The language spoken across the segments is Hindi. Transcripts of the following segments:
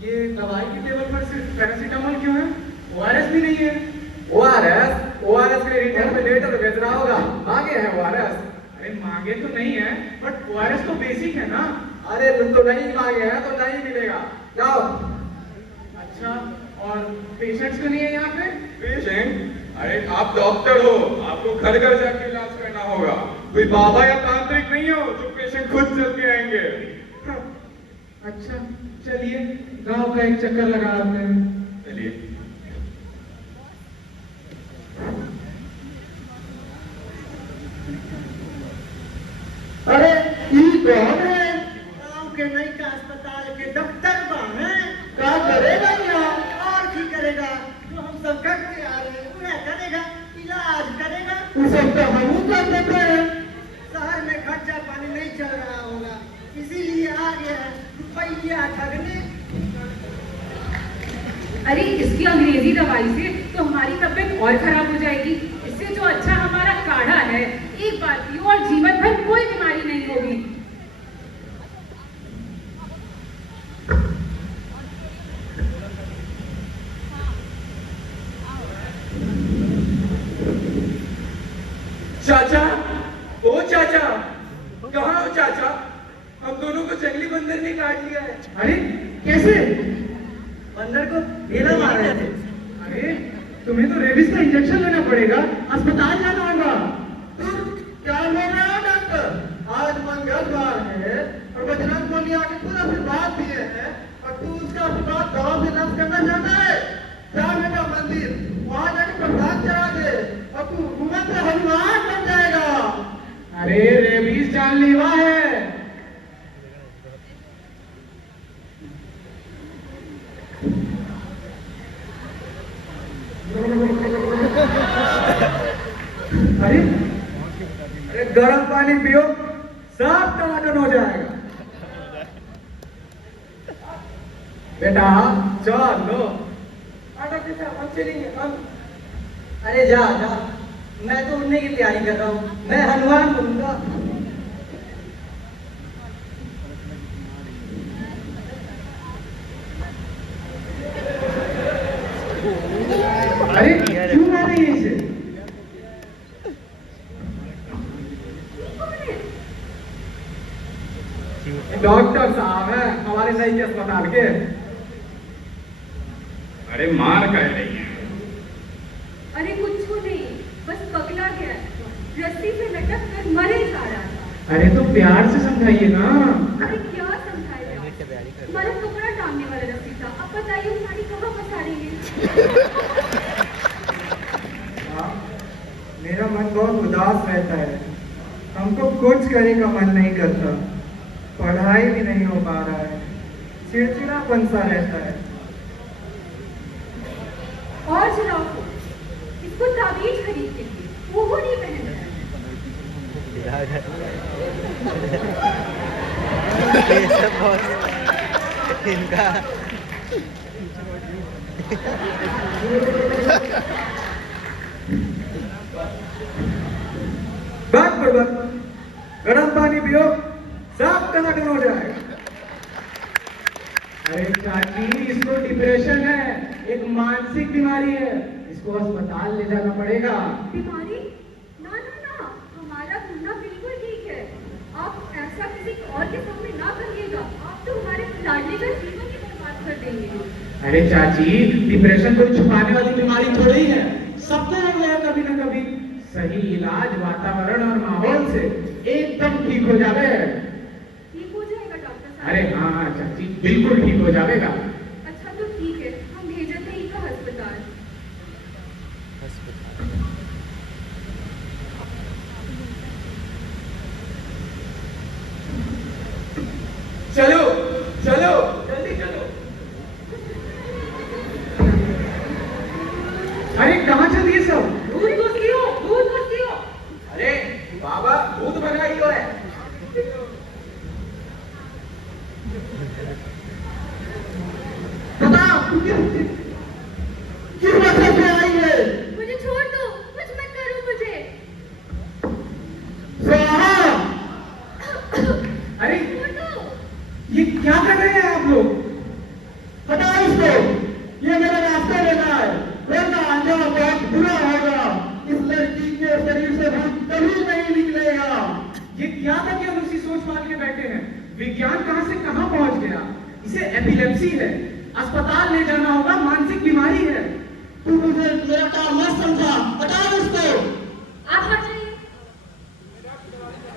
ये दवाई की टेबल पर सिर्फ पैरासीटामोल क्यों है? ओआरएस भी नहीं है। ओआरएस के लिए रिटेल में लेटर भेजना होगा। मांगे हैं ओआरएस? अरे मांगे तो नहीं है, बट ओआरएस तो बेसिक है ना। अरे तुम तो नहीं मांगे हैं तो नहीं मिलेगा, जाओ। अच्छा, और पेशेंट्स क्यों नहीं है यहाँ पे? पेशेंट? अरे आप डॉक्टर हो, आपको घर घर जाके इलाज करना होगा। कोई बाबा या तांत्रिक नहीं हो जो पेशेंट खुद चल के आएंगे। अच्छा, चलिए गांव का एक चक्कर लगा आते हैं। चलिए। अरे ये कौन है? गाँव के नई का अस्पताल के डॉक्टर कौन है? क्या करेगा यहाँ? और की करेगा? जो हम सब करते आ रहे हैं वह करेगा, इलाज करेगा। उसे तो हम कर देते हैं। शहर में खर्चा पानी नहीं चल रहा होगा, इसीलिए आ गया है रुपया ठगने। अरे इसकी अंग्रेजी दवाई से तो हमारी तबीयत और खराब हो जाएगी। इससे जो अच्छा हमारा काढ़ा है, एक बार पियो और जीवन भर कोई बीमारी नहीं होगी। चाचा, ओ चाचा, कहाँ हो चाचा? हम दोनों को जंगली बंदर ने काट लिया है। अरे कैसे? बंदर को ढेला मार रहे थे। अरे तुम्हें तो रेबीज का इंजेक्शन लेना पड़ेगा, अस्पताल जाना होगा। क्या बोल रहे हो डॉक्टर? आज मंगलवार है और बजरंग बली आके पूरा आशीर्वाद दिए हैं और तू उसका आशीर्वाद दवा से नष्ट करना चाहता है? जा बेटा मंदिर, वहां जाके प्रसाद चढ़ा दे और तू हुकूमत से हनुमान बन जाएगा। अरे रेबीज जानलेवा है। अरे अरे गर्म पानी पियो, सब टनाटन हो जाएगा। बेटा चलो। डॉक्टर साहब हम चलेंगे हम। अरे जा जा, मैं तो उड़ने की तैयारी कर रहा हूँ, मैं हनुमान बनूंगा। अरे क्यों मार रही है इसे? डॉक्टर साहब है हमारे सही के अस्पताल के। अरे मार कर रही है। अरे कुछ नहीं, बस पगला गया, रस्सी से लटक कर मरे जा रहा था। अरे तो प्यार से समझाइए ना। अरे क्या समझाएगा? हमारा कपड़ा टांगने वाला रस्सी था। अब बताइए वो साड़ी कहाँ पसारेंगे? मेरा मन बहुत उदास रहता है, हमको कुछ करने का मन नहीं करता, पढ़ाई भी नहीं हो पा रहा है, चिड़चिड़ापन सा रहता है। और चलाओ, इसको ताबीज खरीद के लिए वो नहीं पहन रहा है। ये सब बहुत इनका बात पर बात, गर्म पानी पियो, सब टनाटन हो जाएगा। अरे चाची, इसको डिप्रेशन है, एक मानसिक बीमारी है, इसको अस्पताल ले जाना पड़ेगा। बीमारी? ना ना ना, हमारा घूमना बिल्कुल ठीक है। आप ऐसा किसी और के सामने ना करिएगा, आप तो हमारे लाडले का जीवन ही बर्बाद कर देंगे। अरे चाची, डिप्रेशन कोई छुपाने वाली बीमारी थोड़ी है, सबको हो गया कभी ना कभी। सही इलाज, वातावरण और माहौल से एकदम ठीक हो जावे। ठीक हो जाएगा डॉक्टर साहब? अरे हाँ हाँ चाची, बिल्कुल ठीक हो जाएगा। अच्छा तो ठीक है, हम भेजते हैं इनका अस्पताल। चलो चलो जल्दी चलो। अरे कहाँ चल दिए सब? दूध कुर्सी हो, दूध कुर्सी हो। अरे बाबा भूत बना ही हो है। बताओ किस वजह से आई है? मुझे छोड़ दो, कुछ मत करो मुझे। स्वाहा। अरे छोड़ दो। ये क्या कर रहे हैं आप लोग? विज्ञान कहां से कहां पहुंच गया। इसे एपिलेप्सी है, अस्पताल ले जाना होगा, मानसिक बीमारी है। तू मुझे मेरा काम मत समझा, हटा उसको। आप हट जाइए।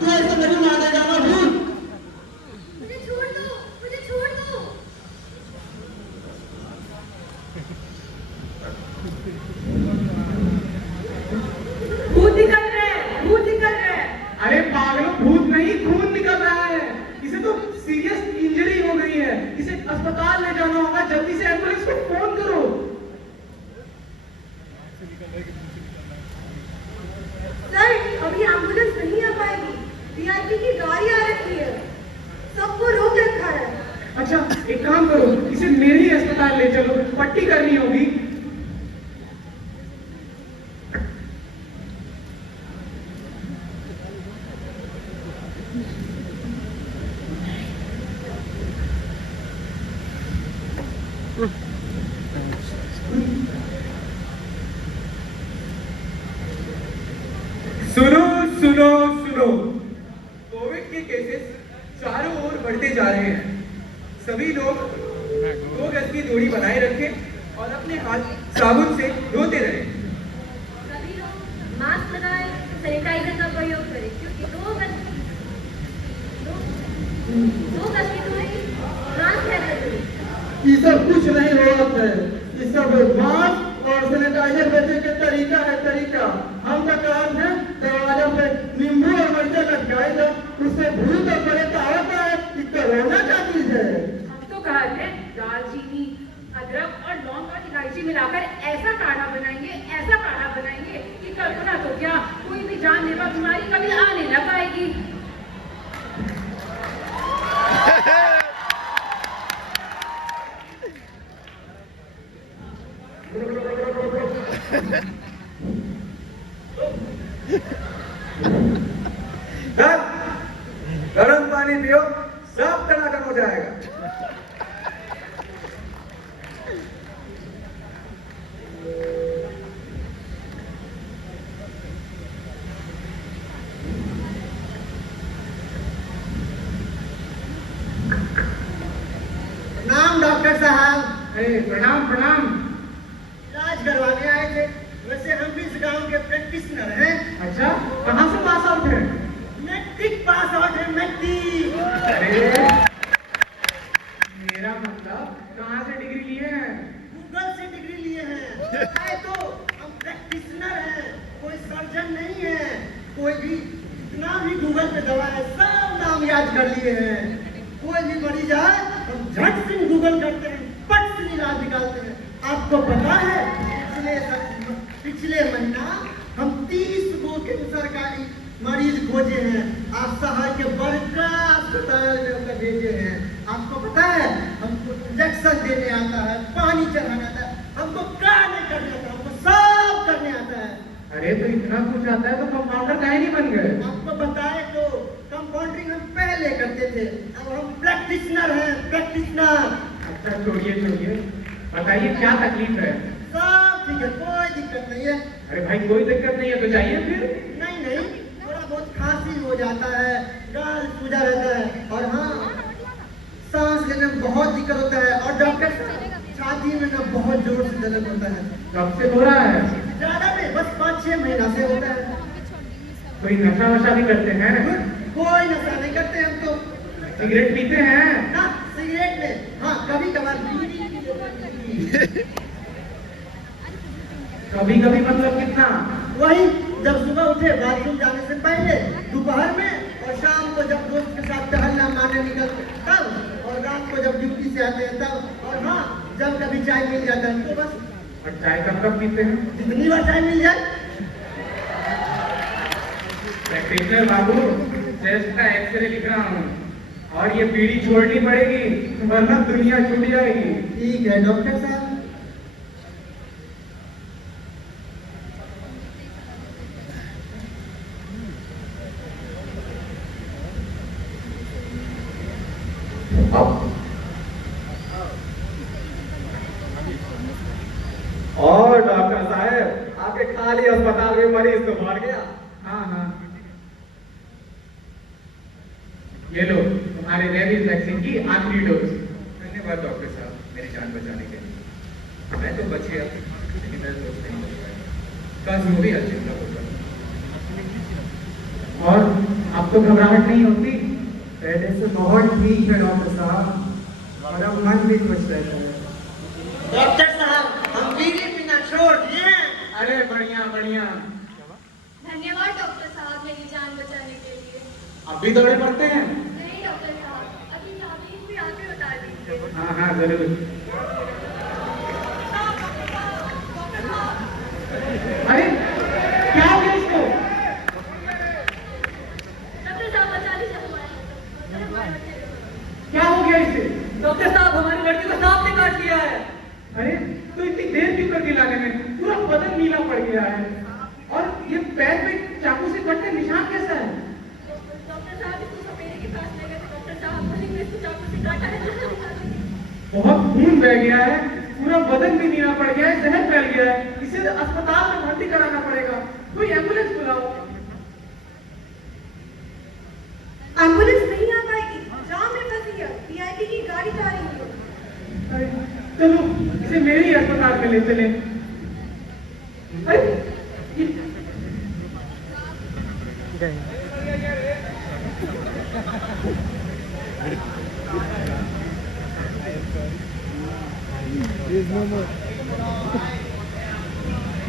तू ऐसे नहीं मानेगा ना भूत। मुझे छोड़ दो, मुझे छोड़ दो। भूत निकल रहे हैं, भूत निकल रहे हैं। अरे पागलों, भूत नहीं, खून निकल रहा है। इसे तो सीरियस इंजरी हो गई है, इसे अस्पताल ले जाना होगा। जल्दी से एम्बुलेंस को फोन करो। सर, अभी एम्बुलेंस नहीं आ पाएगी। वीआईपी की गाड़ी आ रखी है, सबको रोक रखा है। अच्छा, एक काम करो, इसे मेरे ही अस्पताल ले चलो, पट्टी करनी होगी। सुनो सुनो सुनो, कोविड के केसेस चारों ओर बढ़ते जा रहे हैं। सभी लोग 2 गज की दूरी बनाए रखें और अपने हाथ साबुन से धोते रहें। सभी लोग मास्क लगाएं, सैनिटाइजर का प्रयोग करें, क्योंकि 2 गज की दूरी मास्क है जरूरी। ये सब कुछ नहीं होता है, ये सब मास्क और सैनिटाइजर बेचने के तरीका है, तरीका। हम का काम है दरवाजा पे नींबू और मिर्चा लटकाई दो, उससे भूत और पड़े तो आता है कि कोरोना क्या चीज है। हम तो कहा थे दालचीनी, अदरक और लौंग और इलायची मिलाकर ऐसा काढ़ा बनाएंगे, ऐसा काढ़ा बनाएंगे कि कल्पना तो क्या, कोई भी जानलेवा बीमारी कभी आने न पाएगी। गरम पानी पियो, सब टनाटन हो जाएगा। नाम डॉक्टर साहब। अरे प्रणाम प्रणाम। इलाज करवाने आए थे। वैसे हम भी इस गांव के प्रैक्टिशनर हैं। अच्छा, कहाँ से पास आउट है? मैट्रिक पास आउट है, मैट्रिक। अरे मेरा मतलब कहाँ से डिग्री लिए हैं? गूगल से डिग्री लिए हैं। आए तो हम प्रैक्टिशनर हैं, कोई सर्जन नहीं है। कोई भी जितना भी गूगल पे दवा है सब नाम याद कर लिए हैं। कोई भी मरीज आए हम झट से गूगल करते हैं, पट से इलाज निकालते हैं। आपको पता है पिछले महीना हम 30 गो कैंसर का मरीज खोजे हैं, आप शहर के बड़का अस्पताल में उनको भेजे हैं। आपको पता है हमको इंजेक्शन देने आता है, पानी चढ़ाना आता है, हमको क्या नहीं करने आता, हमको सब करने आता है। अरे तो इतना कुछ आता है तो कंपाउंडर काहे नहीं बन गए? आपको बताए तो कंपाउंडिंग हम पहले करते थे, अब हम प्रैक्टिशनर हैं, प्रैक्टिशनर। अच्छा छोड़िए छोड़िए, बताइए क्या तकलीफ है? सब ठीक है, कोई दिक्कत नहीं है। अरे भाई कोई दिक्कत नहीं है तो जाइए फिर। नहीं नहीं, थोड़ा बहुत खांसी हो जाता है, गाल सूजा रहता है, और हाँ सांस लेने में बहुत दिक्कत होता है, और डॉक्टर साहब छाती में ना बहुत जोर से दर्द होता है। कब से हो रहा है? ज्यादा नहीं, बस 5-6 महीना से होता है। कोई नशा वशा भी करते हैं? कोई नशा नहीं करते हम तो। सिगरेट पीते हैं? ना सिगरेट में, हाँ कभी कभार बीड़ी पी लेते हैं। कभी कभी मतलब कितना? वही जब सुबह उठे बाथरूम जाने से पहले, दोपहर में, और शाम को जब दोस्त के साथ टहलना मारने निकलते तब, और रात को जब ड्यूटी से आते हैं तब, और हाँ जब कभी चाय मिल जाता है तो बस। और चाय कब कब पीते हैं? जितनी बार चाय मिल जाए। प्रैक्टिशनर बाबू, चेस्ट का एक्सरे लिख रहा हूँ और ये बीड़ी छोड़नी पड़ेगी वरना दुनिया छूट जाएगी। ठीक है डॉक्टर साहब। और डॉक्टर साहब, आपके खाली अस्पताल में मरीज तो भर गया। हाँ हाँ, ये लो तुम्हारा हमारे रेबीज वैक्सीन की आखिरी डोज। धन्यवाद डॉक्टर साहब, मेरी जान बचाने के लिए। मैं तो बच गया, लेकिन मेरे दोस्त नहीं बच पाए। काश वो भी अच्छी तरह होता। और आपको घबराहट नहीं होती? पहले से बहुत ठीक है डॉक्टर साहब, और अब मन भी खुश रहता है। डॉक्टर साहब, हम बीड़ी पीना छोड़ दिए। अरे बढ़िया बढ़िया। धन्यवाद डॉक्टर साहब मेरी जान बचाने के लिए। अब भी दौड़े पड़ते हैं? नहीं डॉक्टर साहब, अभी ताबीज भी आके बता दीजिए। हाँ हाँ जरूर। अरे क्या हो गया इसको? डॉक्टर साहब बचा लीजिए हमारे बच्चे को। क्या हो गया इसे? डॉक्टर साहब, हमारी लड़की को सांप ने काट लिया है। अरे तो इतनी देर क्यों कर दी लाने में? पूरा बदन नीला पड़ गया है। और ये पैर पे चाकू से कट के निशान कैसा है? डॉक्टर साहब इसको सपेरे के पास ले गए थे डॉक्टर साहब, वहीं पे इसको चाकू से काटा है। बहुत खून बह गया है, पूरा बदन भी नीला पड़ गया है, जहर फैल गया है। इसे अस्पताल में भर्ती कराना पड़ेगा। कोई एम्बुलेंस बुलाओ। एम्बुलेंस नहीं आ पाएगी, जाम में फंसी है, वीआईपी की गाड़ी जा रही है। अरे चलो इसे मेरे ही अस्पताल में ले चले। अरे ये-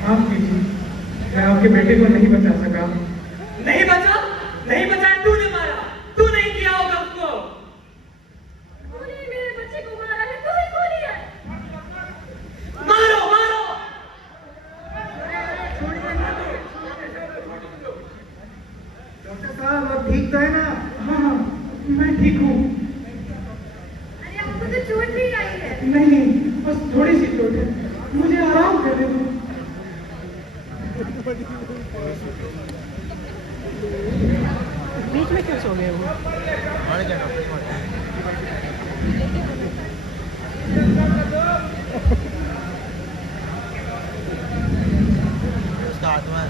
माफ कीजिए, मैं आपके बेटे को नहीं बचा सका। नहीं बचा? नहीं बचा, तूने मारा, तू नहीं किया होगा उसको। तूने मेरे बच्चे को मारा है, तू ही खूनी है। मारो मारो। डॉक्टर साहब, अब ठीक तो है ना? हाँ हाँ मैं ठीक हूँ। अरे आपको तो चोट नहीं आई है। नहीं बस थोड़ी सी चोट है, मुझे आराम करने दो। बीच में क्यों सो गए वो? उसका आत्मा है।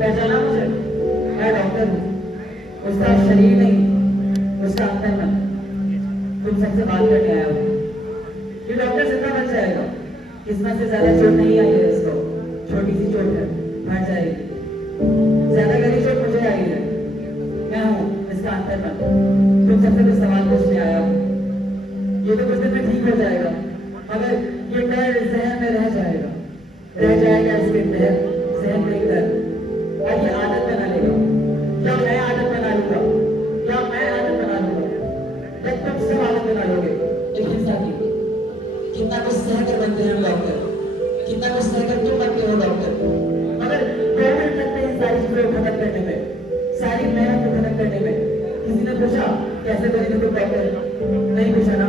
पहचाना मुझे? मैं डॉक्टर हूँ, उसका शरीर नहीं, उसका अंतर्मन। तुम सबसे बात करने आया हूँ। ये डॉक्टर जिंदा बच जाएगा, किस्मत से ज्यादा चोट नहीं आई है इसको, छोटी सी चोट है, हट जाएगी। ज्यादा गहरी चोट मुझे आई है, मैं हूँ इसका अंतर्मन। तुम सबसे कुछ सवाल पूछने आया हूँ। ये तो कुछ दिन में ठीक हो जाएगा, मगर ये डर जहन में रह जाएगा इसके डर जहन में डर, और ये आदत बना लेगा। क्या मैं आदत बना लूंगा? जब तुम सब आदत बना लोगे। लेकिन साथी, कितना कुछ सहकर बनते हैं हम डॉक्टर, कितना कुछ सहकर तुम बनते हो डॉक्टर, मगर 2 मिनट लगते हैं सारी चीजों को खत्म करने में, सारी मेहनत को खत्म करने में। किसी ने पूछा कैसे बने तुम डॉक्टर? नहीं पूछा ना।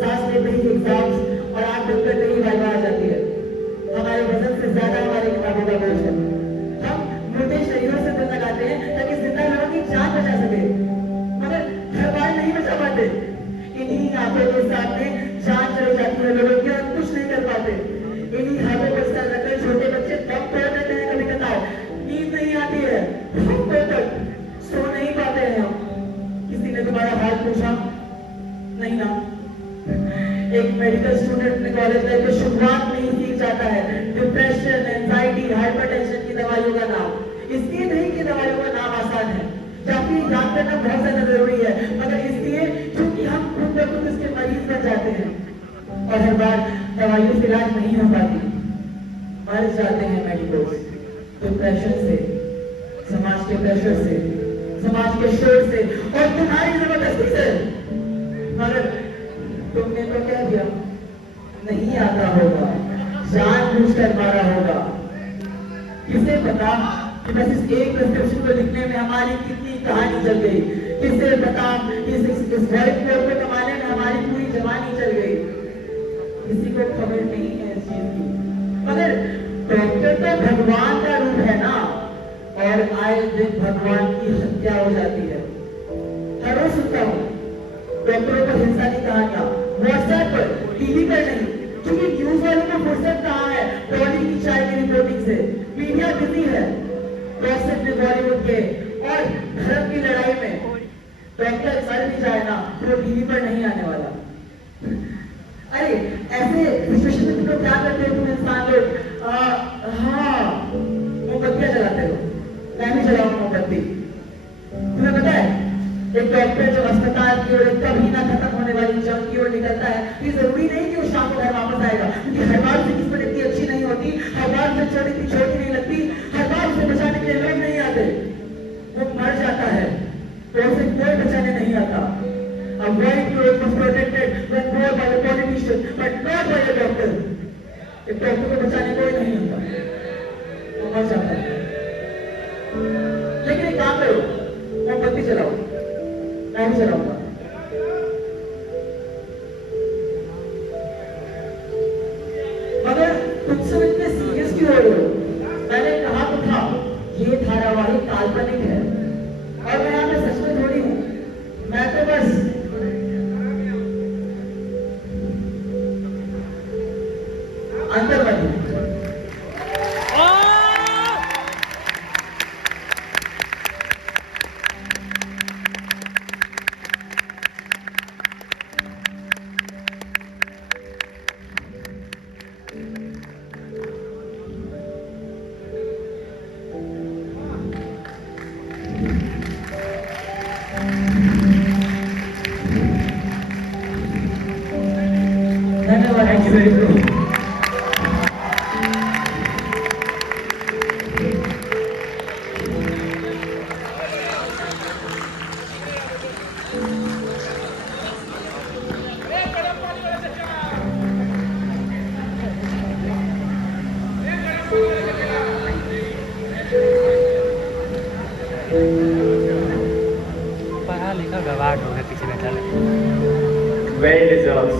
सांस लेते ही एग्जाम्स और आंख बंद करते ही वाइवा आ जाती है। हमारे वजन से ज्यादा हमारे किताबों का बोझ है। हम मुर्दे शरीरों से दिल लगाते हैं ताकि जिंदा लोगों की जान बचा सके, मगर हर बार नहीं बचा पाते। इन्हीं आंखों के सामने जान चली जाती है लोगों की, और कुछ नहीं कर पाते। इन्हीं हाथों पर सर रखकर छोटे बच्चे दम तोड़ देते हैं। कभी कतार नींद नहीं आती है, घंटों तक सो नहीं पाते हैं हम। किसी ने तुम्हारा हाल पूछा? नहीं ना। एक मेडिकल स्टूडेंट अपने कॉलेज लाइफ की शुरुआत में ही सीख जाता है डिप्रेशन, एंजाइटी, हाइपरटेंशन की दवाइयों का नाम। इसलिए नहीं कि दवाइयों का नाम आसान है, जबकि याद करना बहुत ज्यादा जरूरी है, मगर इसलिए क्योंकि हम खुद ब खुद इसके मरीज बन जाते हैं और हर बार दवाइयों से इलाज नहीं हो पाती, मर जाते हैं मेडिकल्स डिप्रेशन से, समाज के प्रेशर से, समाज के शोर से और तुम्हारी जबरदस्ती से। मगर तुमने तो क्या किया? नहीं आता होगा, जानबूझकर मारा होगा। किसे पता कि बस इस एक प्रिस्क्रिप्शन को लिखने में हमारी कितनी कहानी चल गई। किसे पता इस व्हाइट बोर्ड को कमाने में हमारी पूरी जवानी चल गई। किसी को खबर नहीं है इस चीज की, मगर डॉक्टर तो भगवान का रूप है ना, और आए दिन भगवान की हत्या हो जाती है। हर रोज सुनता हूँ डॉक्टरों पर हिंसा की कहानियां व्हाट्सएप पर, टीवी पर नहीं, क्योंकि न्यूज वालों को फुर्सत कहाँ है बॉडी की चाय की रिपोर्टिंग से। मीडिया बिजी है गॉसिप में, बॉलीवुड के और धर्म की लड़ाई में। डॉक्टर मर भी जाए ना तो टीवी पर नहीं आने वाला। अरे ऐसे सिचुएशन में तुम लोग क्या करते हो? तुम इंसान लोग हाँ मोमबत्तियां जलाते हो। मैं भी जलाऊंगा मोमबत्ती। तुम्हें पता है एक डॉक्टर जब अस्पताल की ओर कभी ना खत्म होने वाली जंग की ओर निकलता है, ये जरूरी नहीं कि वो शाम को घर वापस आएगा, क्योंकि हर बार उसे किस्मत इतनी अच्छी नहीं होती, हर बार उसे छोटी नहीं लगती, हर बार उसे बचाने के लिए लोग नहीं आते। वो मर जाता है तो उसे कोई बचाने नहीं आता। A white cloth was protected when born by the politician, but not by the doctor. एक डॉक्टर को बचाने कोई नहीं आता, वो मर जाता है। लेकिन एक काम करो, मोमबत्ती जलाओ, मैं भी जलाऊंगा। मगर तुम सब इतने सीरियस क्यों हो रहे हो? मैंने कहा तो था ये धारावाहिक काल्पनिक है और मैं यहाँ पे सच में थोड़ी हूँ। मैं तो बस अंतर्वादी हूँ। धन्यवाद। Thank you very much. पढ़ा लिखा गवार हो गया पीछे बैठा। Well deserved.